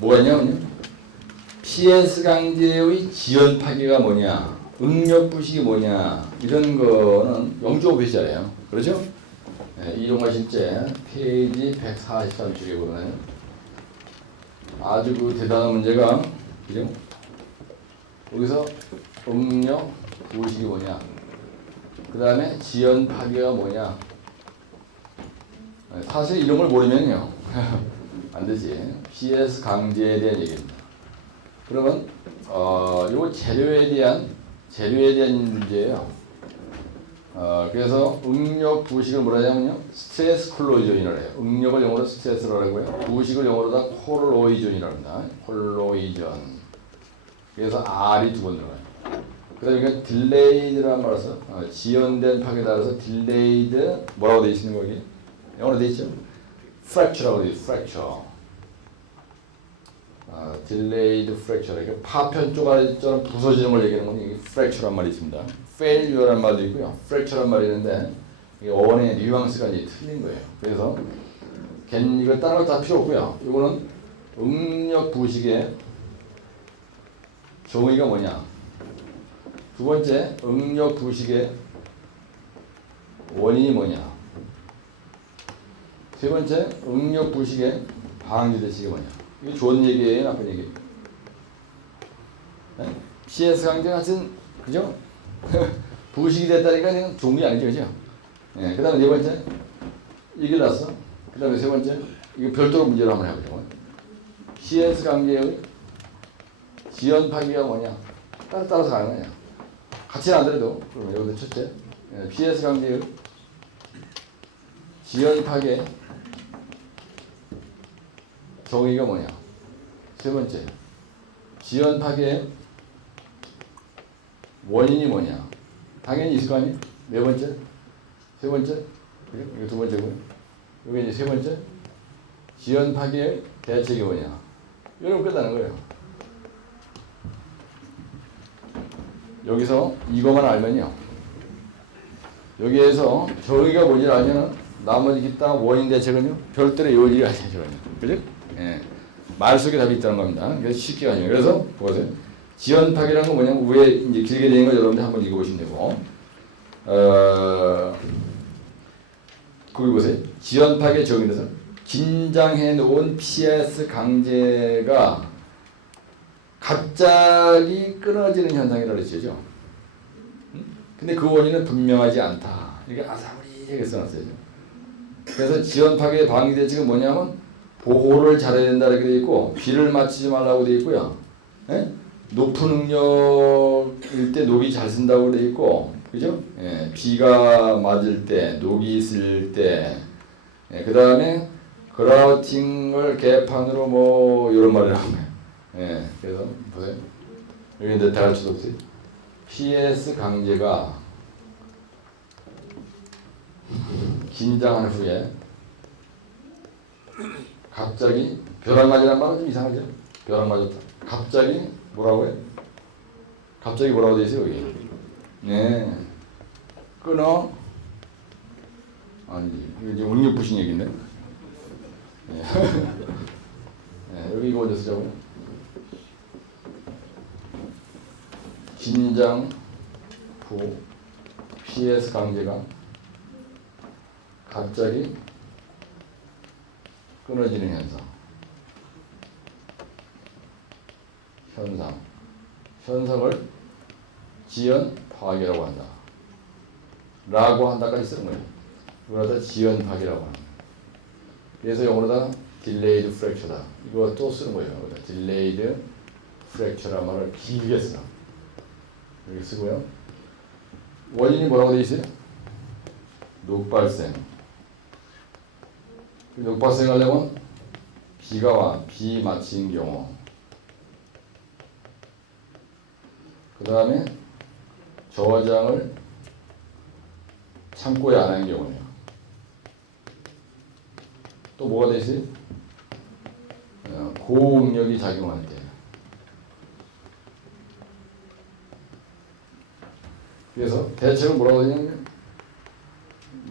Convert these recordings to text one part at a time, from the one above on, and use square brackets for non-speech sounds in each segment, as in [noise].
뭐가 있냐면요. PS 강제의 지연 파괴가 뭐냐, 응력 부식이 뭐냐 이런 거는 영조 배시잖아요. 그렇죠? 네, 이용화 실제 페이지 143쪽에 보면 아주 그 대단한 문제가 그죠? 여기서 응력 부식이 뭐냐, 그 다음에 지연 파괴가 뭐냐. 네, 사실 이런 걸 모르면요 [laughs] 안 되지. PS 강제에 대한 얘기입니다. 그러면 어, 요 재료에 대한 재료에 대한 문제예요. 어, 그래서 응력 부식을 뭐라 하냐면요. 스트레스 콜로이전이라고 해요. 응력을 영어로 스트레스라고 하고요. 부식을 영어로 다 콜로이전이라고 합니다. 콜로이전. 그래서 R이 두 번 들어가요. 그 다음에 이건 딜레이드라는 써. 어, 지연된 파괴 따라서 딜레이드 뭐라고 돼 있는 거기? 영어로 돼 있죠? Fracture라고 돼 있어요. fracture. 아, delayed fracture. 이게 파편 쪼가리처럼 부서지는 걸 얘기하는 건 이게 fracture란 말이 있습니다. failure란 말도 있고요. fracture란 말이 있는데 이게 어원의 뉘앙스가 이제 틀린 거예요. 그래서 괜히 다른 거다 필요 없고요. 이거는 응력 부식의 정의가 뭐냐? 두 번째, 응력 부식의 원인이 뭐냐? 세 번째, 응력 부식의 방지 대책이 뭐냐? 이게 좋은 얘기예요, 나쁜 얘기? 네? CS 강제 하여튼 그죠? [laughs] 부식이 됐다니까 그냥 좋은 게 아니죠, 그죠? 네, 그 다음에 네 번째, 이게 났어. 그 다음에 세 번째, 이거 별도로 문제로 한번 해보죠. CS 강제의 지연 파기가 뭐냐? 따라 따라서 가는 거냐? 같이는 안 되더라도 그러면 여기서 첫째, 예, PS 강제의 지연 파괴 정의가 뭐냐? 세 번째, 지연 파괴의 원인이 뭐냐? 당연히 있을 거 아니에요? 네 번째, 세 번째? 이거 두 번째고요. 여기 이제 세 번째, 지연 파괴의 대책이 뭐냐? 이러면 끝나는 거예요. 여기서 이거만 알면요. 여기에서 저기가 뭔지 알면은 나머지 기타 원인 대책은요 별도의 요일이 아니죠. 그죠? 예. 말 속에 답이 있다는 겁니다. 그래서 쉽게 가요. 그래서 보세요. 지연 파괴라는 건 뭐냐면 위에 이제 길게 되는 거 여러분들 한번 읽어보시면 되고 어 거기 보세요. 지연 파괴 적용돼서 긴장해 놓은 PS 강제가 갑자기 끊어지는 현상이라고. 음? 근데 그 원인은 분명하지 않다. 이게 아사리하게 써놨어요. 그래서 지연 파괴 방지 대책은 뭐냐면 보호를 잘해야 된다 이렇게 돼 있고 비를 맞추지 말라고 돼 있고요. 예? 높은 응력일 때 녹이 잘 쓴다고 돼 있고 그죠? 예, 비가 맞을 때 녹이 있을 때 예, 그 다음에 그라우팅을 개판으로 뭐 이런 말을 거예요. 예, 그래서 보세요. 여기 이제 다 할수도 없어요. PS 강제가 긴장한 후에 갑자기 벼락 맞으란 말은 좀 이상하죠. 벼락 맞았다. 갑자기 뭐라고 해? 갑자기 뭐라고 돼 있어요 여기? 네. 끊어. 아니 이거 이제 응력부신 얘기인데. 네. [laughs] 네, 여기 이거 어디서 쓰자고요? 긴장 후 PS 강제가 갑자기 끊어지는 현상. 현상. 현상을 지연 파괴라고 한다. 라고 한다까지 쓰는 거예요. 이걸 갖다 지연 파괴라고 합니다. 그래서 영어로다 delayed fracture다. 이거 또 쓰는 거예요. 여기다 delayed fracture란 말을 길게 쓰나. 여기 쓰고요. 원인이 뭐라고 되어 있어요? 녹발생. 그 녹발생 하려면 비가 와, 비 맞힌 경우. 그 다음에 저장을 창고에 안 한 경우예요. 또 뭐가 있어요? 어, 고응력이 작용할 때. 그래서 대책은 뭐라고 하냐면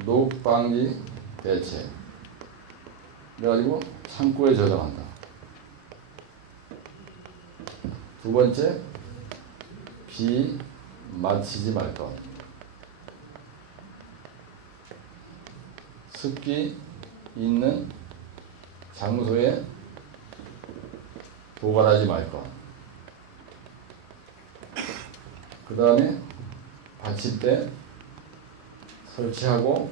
녹방지 대책. 그래가지고 창고에 저장한다. 두 번째, 비 맞히지 말 것. 습기 있는 장소에 보관하지 말 것. 그 다음에 때 설치하고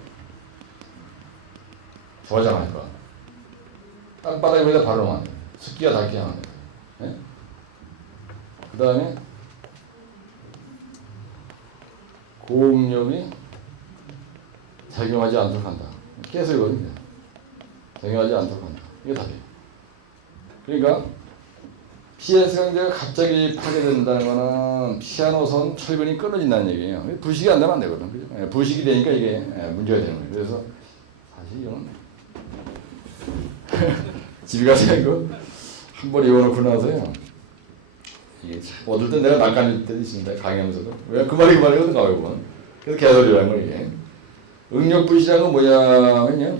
저장할 것. 땅바닥에 안 돼. 습기가 닿게 하면 돼. 예? 그 다음에 고응력이 작용하지 않도록 한다. 계속 이거든요. 작용하지 않도록 한다. 이게 답이에요. 그러니까 PS 강제가 갑자기 파괴된다는 거는 피아노선 철근이 끊어진다는 얘기예요. 부식이 안 되면 안 되거든. 그죠? 예, 부식이 되니까 이게 예, 문제가 되는 거예요. 그래서 사실 이건 집에 가서 이거 한 번 외워놓고 나서요. 이게 참 얻을 때 내가 낯가릴 때도 있습니다. 강의하면서도. 왜 그 말이 그 말이거든, 가보면. 그래서 개소리라는 거 이게. 응력불시라는 건 뭐냐면요.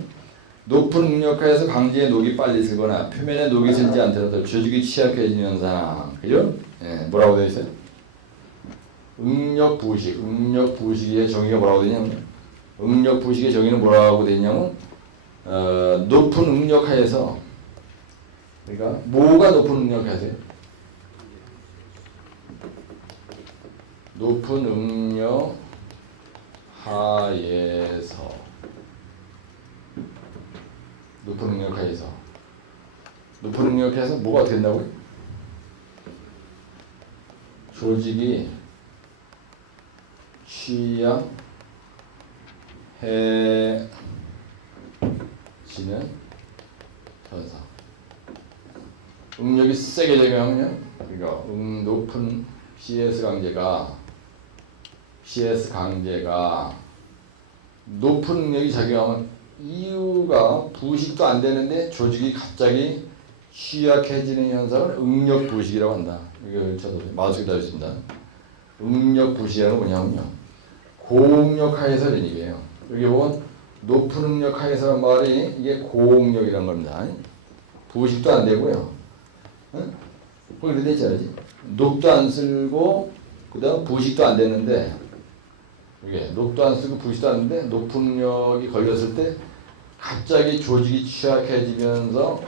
높은 응력하에서 강제의 녹이 빨리 슬거나 표면에 녹이 슬지 않더라도 조직이 취약해지는 현상. 그죠? 예, 뭐라고 되어 있어요? 응력 부식. 응력 부식의 정의가 뭐라고 되냐면 응력 부식의 정의는 뭐라고 되어 있냐면 어, 높은 응력 하에서 그러니까 뭐가 높은 응력 하세요? 높은 응력 하에서 높은 응력 하에서 높은 응력 하에서 뭐가 된다고요? 조직이 취약해 지는 현상 응력이 세게 작용하면요 그러니까 응 높은 PS 강제가 PS 강제가 높은 능력이 작용하면 이유가 부식도 안 되는데 조직이 갑자기 취약해지는 현상을 응력 부식이라고 한다. 이거 저도 마우스에 달렸습니다. 응력 부식이라는 건 뭐냐면요. 고응력 하에서 된 얘기예요. 여기 보면 높은 응력 하에서란 말이 이게 고응력이란 겁니다. 부식도 안 되고요. 응? 뭐 이렇게 되지 녹도 안 쓸고 그다음 부식도 안 되는데 이게 녹도 안 쓰고 부식도 안 되는데 높은 응력이 걸렸을 때 갑자기 조직이 취약해지면서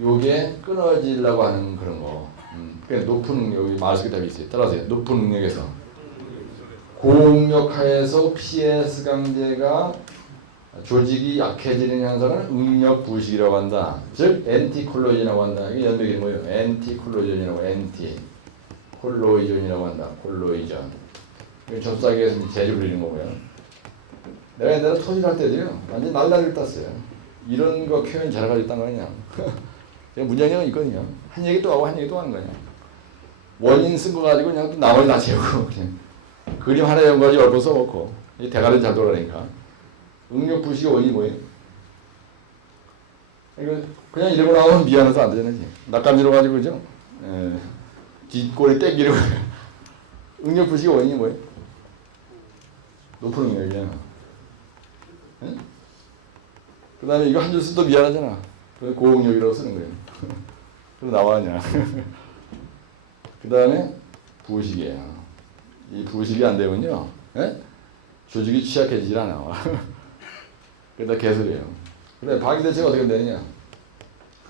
요게 끊어지려고 하는 그런 거. 음, 그러니까 높은 응력이 마스크 답이 있어요. 따라서요. 높은 응력에서 고응력 하에서 PS 강제가 조직이 약해지는 현상을 응력 부식이라고 한다. 즉 엔티콜로이전이라고 한다. 이게 연맥이 뭐예요? 엔티콜로이전이라고 엔티 콜로이전이라고 한다. 콜로이전. 이게 접사기에서 재주 부리는 거고요. 내가 옛날에 토질할 때도요. 완전 날라리를 땄어요. 이런 거 표현 잘해가지고. 그냥 문제는 있거든요. 한 얘기 또 하고 한 얘기 또 하는 거냐. 원인 쓴 거 가지고 그냥 또 나머지 다 재우고 그냥 그림 하나 연구하지 얼굴 써놓고 이 대가리 잘 돌아가니까 응력 부식의 원인이 뭐예요? 이거 그냥 이러고 나오면 미안해서 안 되잖아요. 낯감지러 가지고 그죠? 예. 뒷골이 땡기려고 응력 부식의 원인이 뭐예요? 높은 응력이잖아. 예? 그 다음에 이거 한줄 써도 미안하잖아. 고응력이라고 쓰는 거예요. [laughs] 그럼 나와냐. [laughs] 그 다음에 부식이에요. 이 부식이 안 되면요. 예? 조직이 취약해지질 않아. [laughs] 그러다 개소리예요. 그래 방위대체가 어떻게 되느냐?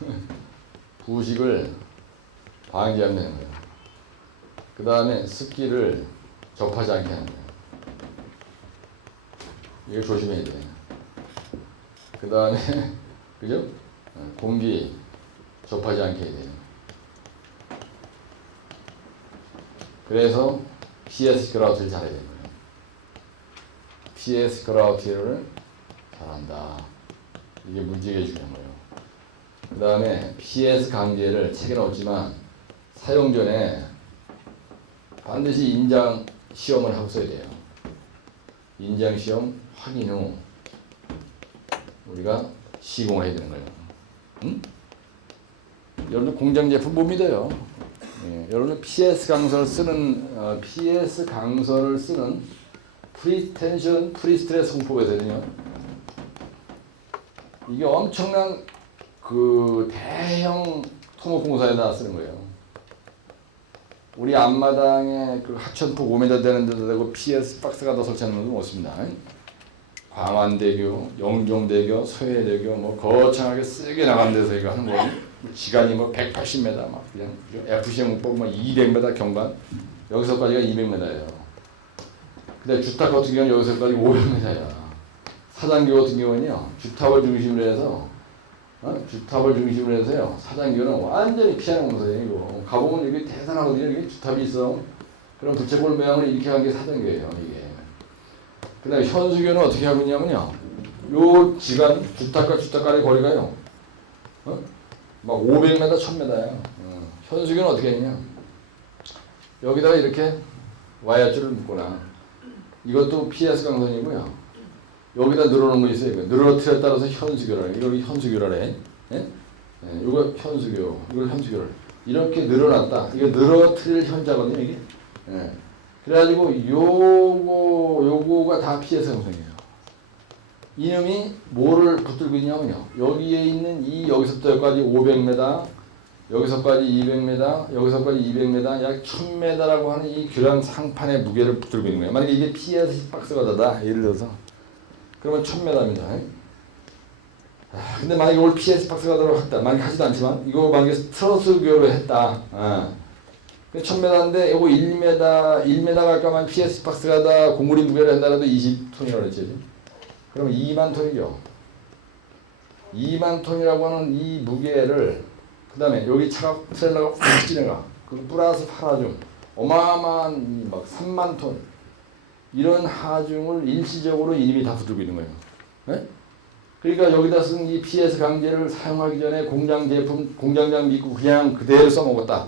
[laughs] 부식을 방지하면 되는 거예요. 그 다음에 습기를 접하지 않게 하는 거예요. 이거 조심해야 돼. 그 다음에 [laughs] 그죠? 어, 공기 접하지 않게 해야 돼요. 그래서 PS 그라우트를 잘해야 되는 거예요. PS 그라우트를 잘한다. 이게 문제가 중요한 거예요. 그 다음에 PS 강제를 책에 넣었지만 사용 전에 반드시 인장 시험을 하고 써야 돼요. 인장 시험 확인 후 우리가 시공을 해야 되는 거예요. 응? 여러분들 공장 제품 못 믿어요. 예, 여러분들 PS 강서를 쓰는 어, PS 강서를 쓰는 프리텐션 프리스트레스 공법에서는요. 이게 엄청난 그 대형 토목공사에다 쓰는 거예요. 우리 앞마당에 그 하천폭 5m 되는 데다 대고 PS 박스가 더 설치하는 것도 없습니다. 광안대교, 영종대교, 서해대교 뭐 거창하게 세게 나가는 데서 이거 하는 거예요. 지간이 뭐 180m 막 그냥 FCM 문법 뭐 200m 경관 여기서까지가 200m예요. 근데 주탑 같은 경우는 여기서까지 500m야. 사장교 같은 경우는요 주탑을 중심으로 해서 어? 주탑을 중심으로 해서요 사장교는 완전히 피하는 공사예요 이거. 가보면 이게 대단하거든요 이게 주탑이 있어. 그럼 부채꼴 모양을 이렇게 한 게 사장교예요 이게. 그 다음에 현수교는 어떻게 하고 있냐면요 요 지간 주탑과 주탑 간의 거리가요 어? 막 500m 1000m야 어. 현수교는 어떻게 했냐? 여기다가 이렇게 와이어줄을 묶거나 이것도 PS 강선이고요 여기다 늘어놓은 거 있어요. 늘어뜨려 따라서 현수교라. 이걸 현수교라래. 예? 예, 이거 현수교. 이걸 현수교를 이렇게 늘어났다. 이거 늘어뜨릴 현자거든요. 이게. 예. 그래가지고 요거 요거가 다 PS 형성이에요. 이놈이 뭐를 붙들고 있냐면요. 여기에 있는 이 여기서부터 여기까지 500m, 여기서까지 200m, 여기서까지 200m, 약 1000m라고 하는 이 교량 상판의 무게를 붙들고 있는 거예요. 만약에 이게 PS 박스가 다다 예를 들어서 그러면 1000m입니다. 아, 근데 만약에 올 PS 박스가 들어갔다. 만약에 하지도 않지만 이거 만약에 트러스 교로 했다. 아. 1000m인데 이거 1m, 1m 갈까만 PS 박스가 다 고무리 무게를 한다라도 20톤이라고 그랬지. 그러면 2만 톤이죠. 2만 톤이라고 하는 이 무게를 그 다음에 여기 차가 트레일러가 확 지나가. 그 플러스 파라줌 어마어마한 이막 3만 톤 이런 하중을 일시적으로 이름이 다 붙들고 있는 거예요. 네? 그러니까 여기다 쓴 이 PS 강제를 사용하기 전에 공장 제품, 공장 장비 있고 그냥 그대로 써먹었다.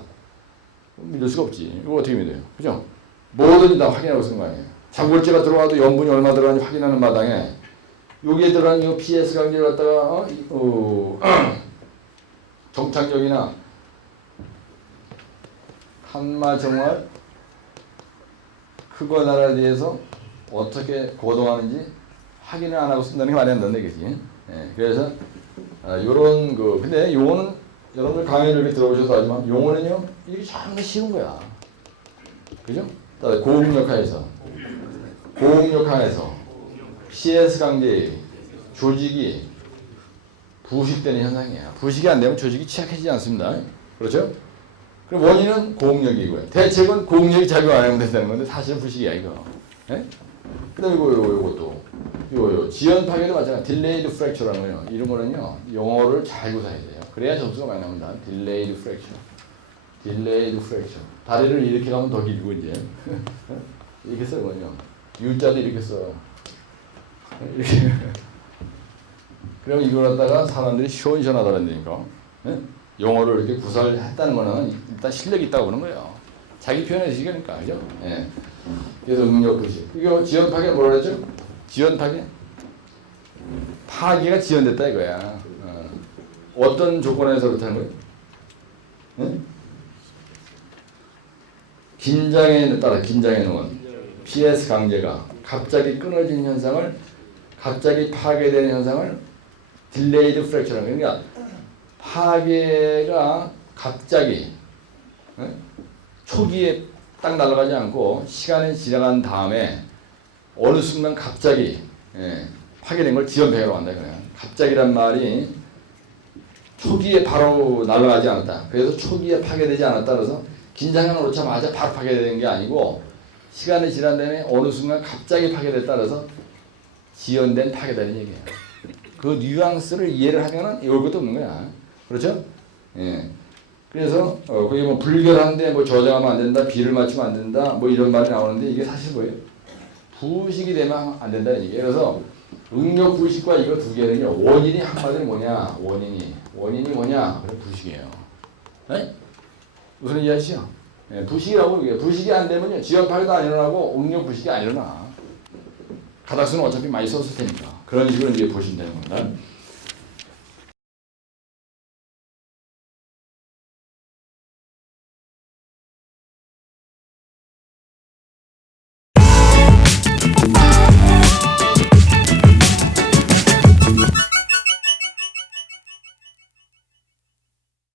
믿을 수가 없지. 이거 어떻게 믿어요? 그죠? 뭐든지 다 확인하고 쓴 거 아니에요. 장골제가 들어와도 염분이 얼마 들어가는지 확인하는 마당에 여기에 들어간 이 PS 강제를 갖다가 어, 이- 어, 정착력이나 한마 정월 크거나라에 대해서 어떻게 고동하는지 확인을 안 하고 쓴다는 게 말이 안 된다는 얘기지. 예, 그래서 아, 요런 그 근데 용어는 여러분들 강의를 이렇게 들어오셔서 하지만 용어는요 이게 정말 쉬운 거야. 그죠? 고응력하에서 고응력하에서 CS 강제 조직이 부식되는 현상이야. 부식이 안 되면 조직이 취약해지지 않습니다. 그렇죠? 그럼 원인은 고응력이고요. 대책은 고응력이 작용 안 하면 된다는 건데 사실은 부식이야 이거. 예? 그다음에 이거 이것도 이거 이거 지연 파괴도 마찬가지. 딜레이드 프랙처라는 거요. 이런 거는요 영어를 잘 구사해야 돼요. 그래야 점수가 많이 나온다. 딜레이드 프랙처. 딜레이드 프랙처. 다리를 이렇게 가면 더 길고 이제 [laughs] 이렇게 써거든요. U자도 이렇게 써. [laughs] 이렇게. 그럼 이걸 갖다가 사람들이 시원시원하다는데니까. 예? 영어를 이렇게 구사를 했다는 거는 일단 실력이 있다고 보는 거예요. 자기 표현의 시기니까, 그죠? 예. 그래서 응력 부시. 이거 지연 파괴 뭐라 그랬죠? 지연 파괴? 파괴가 지연됐다 이거야. 어. 떤 조건에서 그렇다는 거예요? 예? 긴장에 따라 긴장의 농은 PS 강제가 갑자기 끊어지는 현상을 갑자기 파괴되는 현상을 딜레이드 프랙처라는 거예요. 그러니까 파괴가 갑자기 예? 초기에 딱 날아가지 않고 시간이 지나간 다음에 어느 순간 갑자기 예, 파괴된 걸 지연배로 한다 그래요. 갑자기란 말이 초기에 바로 날아가지 않았다. 그래서 초기에 파괴되지 않았다. 그래서 긴장을 놓자마자 바로 파괴되는 게 아니고 시간이 지난 다음에 어느 순간 갑자기 파괴됐다. 그래서 지연된 파괴다는 얘기예요. 그 뉘앙스를 이해를 하면은 이걸 것도 없는 거야. 그렇죠? 예. 그래서 어, 거기 뭐 불결한데 뭐 저장하면 안 된다, 비를 맞추면 안 된다, 뭐 이런 말이 나오는데 이게 사실 뭐예요? 부식이 되면 안 된다는 얘기예요. 그래서 응력 부식과 이거 두 개는요 원인이 한마디로 뭐냐? 원인이 원인이 뭐냐? 그래 부식이에요. 네? 무슨 이해하시죠? 예, 부식이라고 이게 부식이 안 되면요 지연파괴도 안 일어나고 응력 부식이 안 일어나. 가닥수는 어차피 많이 썼을 테니까 그런 식으로 이제 되는 겁니다.